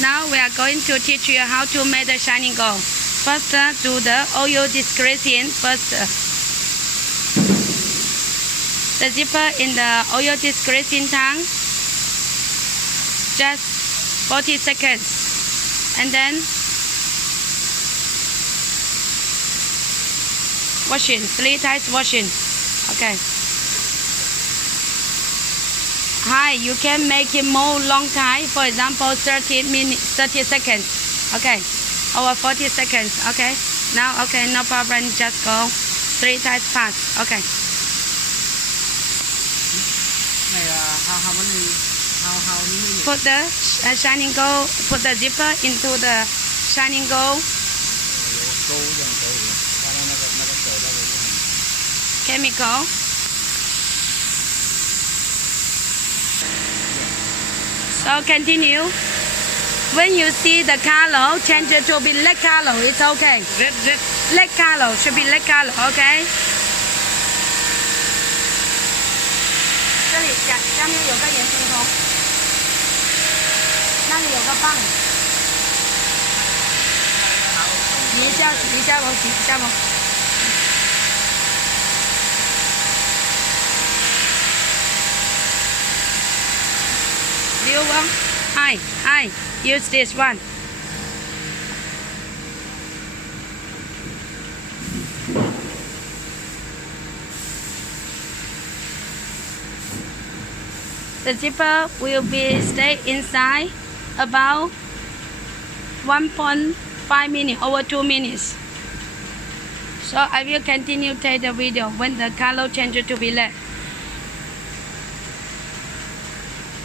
Now we are going to teach you how to make the shining gold. First, do the oil disgrazing first. The zipper in the oil disgrazing tank, just 40 seconds, and then washing, 3 times washing. Okay. Hi, you can make it more long time, for example 30 seconds. Okay, over 40 seconds. Okay, now okay, no problem, just go 3 times fast. Okay. Put the shining gold, put the zipper into the shining gold chemical. So continue. When you see the color change to be red color, it's okay. Red color should be red color. Okay. 这里下面有个圆形筒，那里有个棒。洗一下不？洗一下不？Do you want? I use this one. The zipper will be stay inside about 1.5 minutes, over 2 minutes. So I will continue take the video when the color changes to be red.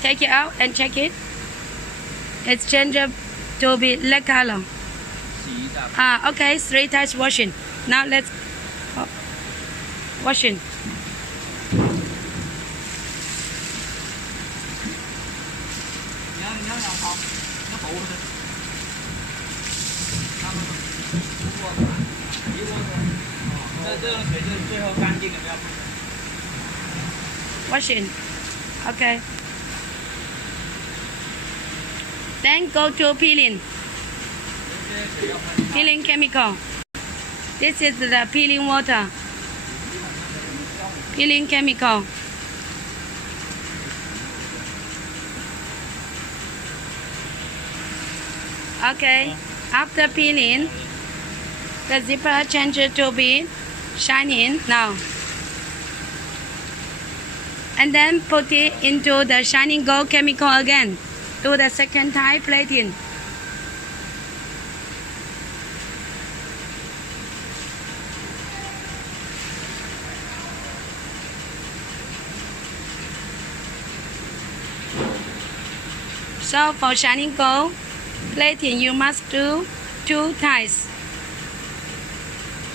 Take it out and check it. It's changed to be red color. Okay, 3 times washing. Now let's washing. Washing. Okay. Then go to peeling. Peeling chemical. This is the peeling water. Peeling chemical. Okay. After peeling, the zipper changes to be shining now. And then put it into the shining gold chemical again. Do the second time plating. So for shining gold plating, you must do 2 times.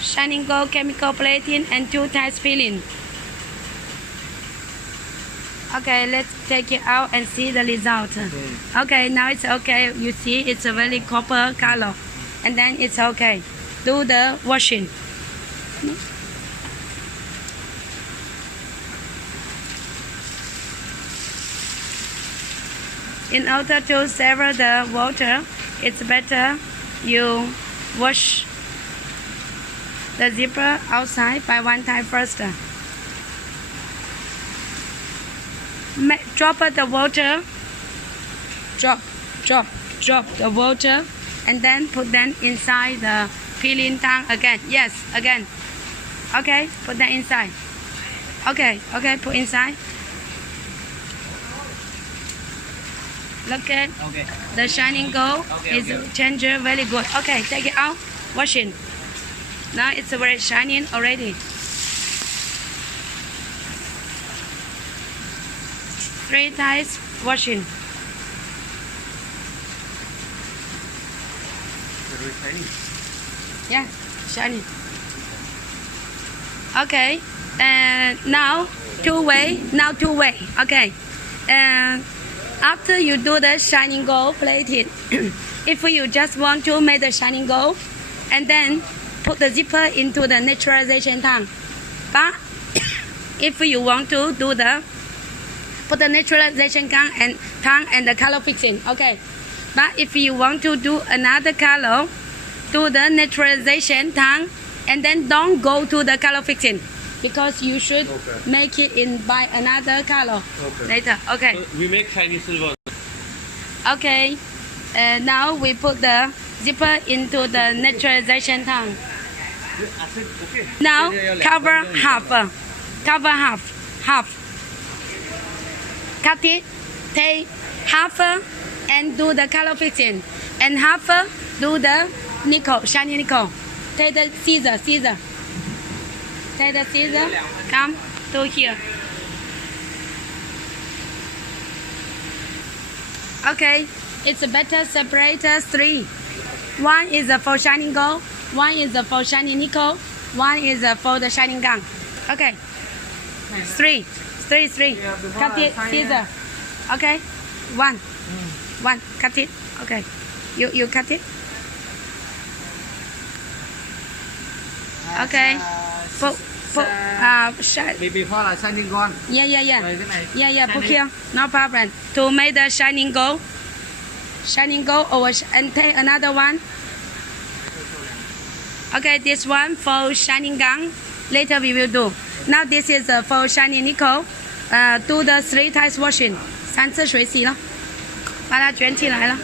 Shining gold chemical plating and 2 times peeling. Okay, let's take it out and see the result. Okay, now it's okay. You see it's a very copper color. And then it's okay. Do the washing. In order to save the water, it's better you wash the zipper outside by 1 time first. Drop the water, drop the water, and then put them inside the peeling tank again. Yes, again. Okay, put that inside. Okay, put inside. Look at the shining gold is changed very good. Okay, take it out, washing. Now it's very shining already. 3 times washing. Yeah, shining. Okay, now two way. Okay, after you do the shining gold plating, if you just want to make the shining gold, and then put the zipper into the naturalization tank. But if you want to do the put the naturalization tank and the color fixing, okay, But if you want to do another color, do the neutralization tongue, and then don't go to the color fixing, because you should make it in by another color later. Okay. So we make Chinese silver. Okay. Now we put the zipper into the neutralization tongue. Now cover half. Cover half. Cut it. Take half and do the color fixing, and half do the nickel, shiny nickel. Take the scissor. Take the scissor. Come to here. Okay, it's better separate three. One is for shining gold, one is for shiny nickel, one is for the shining gun. Okay, three. Cut it, scissor. Okay, one. Cut it. Okay, you cut it. Okay. Before là shining gold. Yeah. Put here. No problem. To make the shining gold, and take another one. Okay, this one for shining gun. Later we will do. Now this is for shining nickel. Do the 3 times washing. 3次水洗了，把它卷起来了。